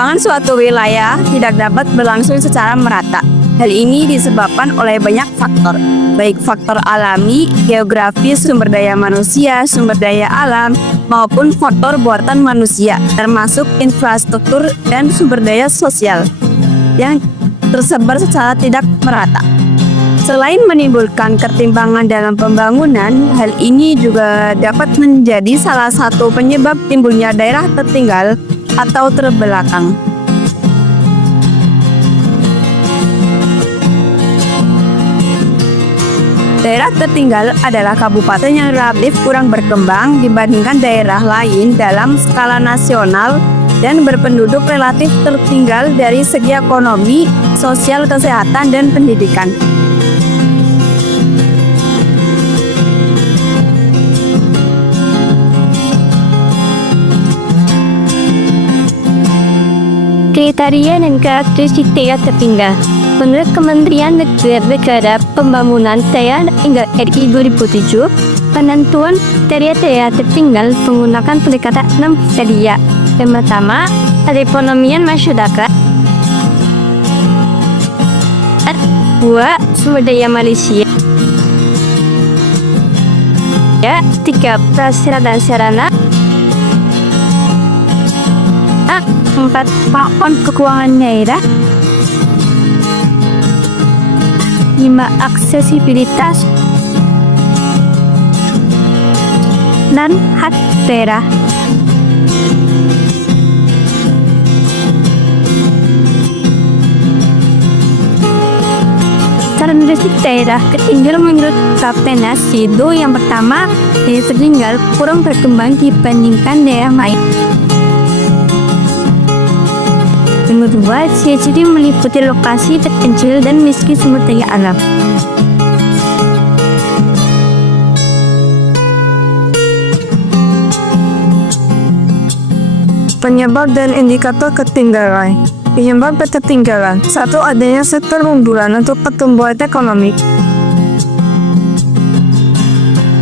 Perkembangan suatu wilayah tidak dapat berlangsung secara merata. Hal ini disebabkan oleh banyak faktor, baik faktor alami, geografis, sumber daya manusia, sumber daya alam, maupun faktor buatan manusia, termasuk infrastruktur dan sumber daya sosial yang tersebar secara tidak merata. Selain menimbulkan ketimpangan dalam pembangunan, hal ini juga dapat menjadi salah satu penyebab timbulnya daerah tertinggal atau terbelakang. Daerah tertinggal adalah kabupaten yang relatif kurang berkembang dibandingkan daerah lain dalam skala nasional dan berpenduduk relatif tertinggal dari segi ekonomi, sosial, kesehatan, dan pendidikan. Kriteria dan karakteristik daerah tertinggal. Menurut Kementerian Negara Pembangunan Daerah hingga RI 2007, penentuan daerah tertinggal menggunakan pendekatan 6 kriteria. Yang pertama, perekonomian masyarakat. 2. Sumber daya manusia. 3. Prasarana dan sarana. 4. Faktor keuangan daerah. 5. Aksesibilitas. 6. Hak daerah. Karakteristik daerah tertinggal menurut Kaptenas itu yang pertama, daerah tertinggal kurang berkembang dibandingkan daerah lain. Yang kedua, ciri-ciri meliputi lokasi terpencil dan miskin sumber daya alam. Penyebab dan indikator ketinggalan. Penyebab ketertinggalan. 1. Adanya sektor unggulan untuk pertumbuhan ekonomi.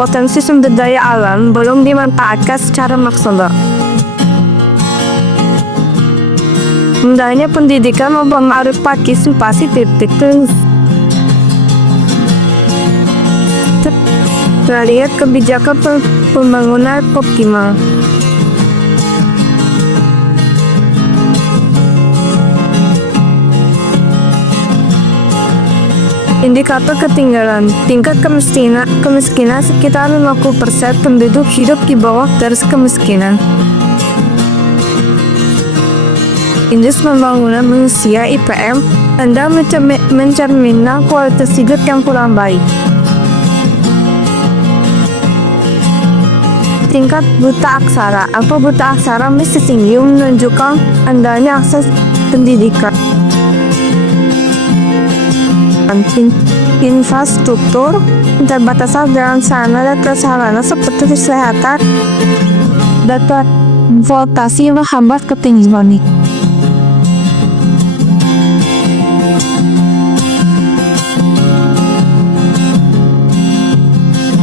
Potensi sumber daya alam belum dimanfaatkan secara maksimal. Rendahnya pendidikan mempengaruhi partisipasi titik. Terlihat kebijakan pembangunan optimal. Indikator ketinggalan. Tingkat kemiskinan sekitar 50% penduduk hidup di bawah garis kemiskinan. Indeks pembangunan manusia IPM Anda mencerminkan kualitas hidup yang kurang baik. Tingkat buta aksara atau buta aksara masih tinggi menunjukkan adanya akses pendidikan. Infrastruktur, keterbatasan jalan sarana dan prasarana seperti kesehatan, data transportasi menghambat ketinggian.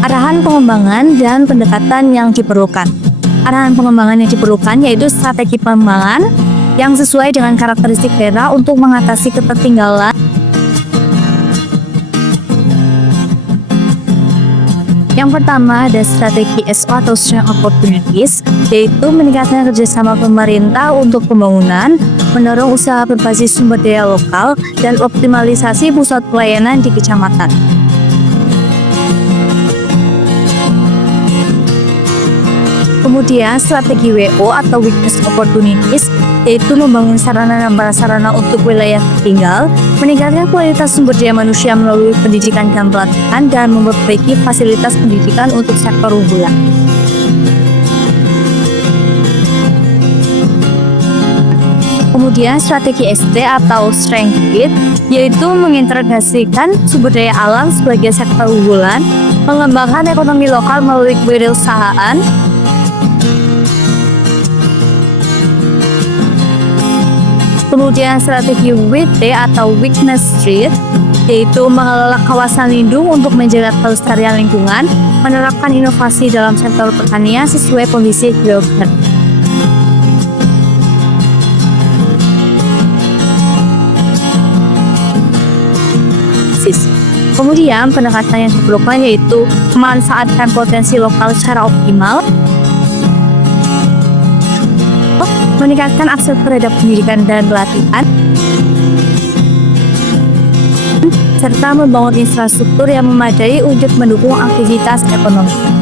Arahan pengembangan dan pendekatan yang diperlukan. Arahan pengembangan yang diperlukan yaitu strategi pengembangan yang sesuai dengan karakteristik daerah untuk mengatasi ketertinggalan. Yang pertama ada strategi SO atau Strength Opportunities, yaitu meningkatkan kerjasama pemerintah untuk pembangunan, mendorong usaha berbasis sumber daya lokal, dan optimalisasi pusat pelayanan di kecamatan. Kemudian strategi WO atau Weakness Opportunities, yaitu membangun sarana dan prasarana untuk wilayah tertinggal, meningkatkan kualitas sumber daya manusia melalui pendidikan dan pelatihan, dan memperbaiki fasilitas pendidikan untuk sektor unggulan. Kemudian strategi SD atau Strength Grid, yaitu mengintegrasikan sumber daya alam sebagai sektor unggulan, mengembangkan ekonomi lokal melalui kewirausahaan, kemudian strategi WT atau Weakness Street, yaitu mengelola kawasan lindung untuk menjaga kelestarian lingkungan, menerapkan inovasi dalam sektor pertanian sesuai kondisi geografis. basis. Kemudian pendekatan yang diperlukan yaitu memanfaatkan potensi lokal secara optimal, meningkatkan akses terhadap pendidikan dan pelatihan, serta membangun infrastruktur yang memadai untuk mendukung aktivitas ekonomi.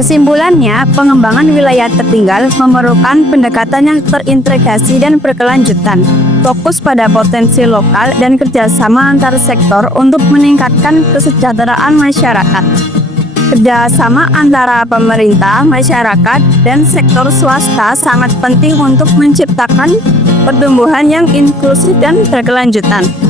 Kesimpulannya, pengembangan wilayah tertinggal memerlukan pendekatan yang terintegrasi dan berkelanjutan, fokus pada potensi lokal dan kerjasama antar sektor untuk meningkatkan kesejahteraan masyarakat. Kerjasama antara pemerintah, masyarakat, dan sektor swasta sangat penting untuk menciptakan pertumbuhan yang inklusif dan berkelanjutan.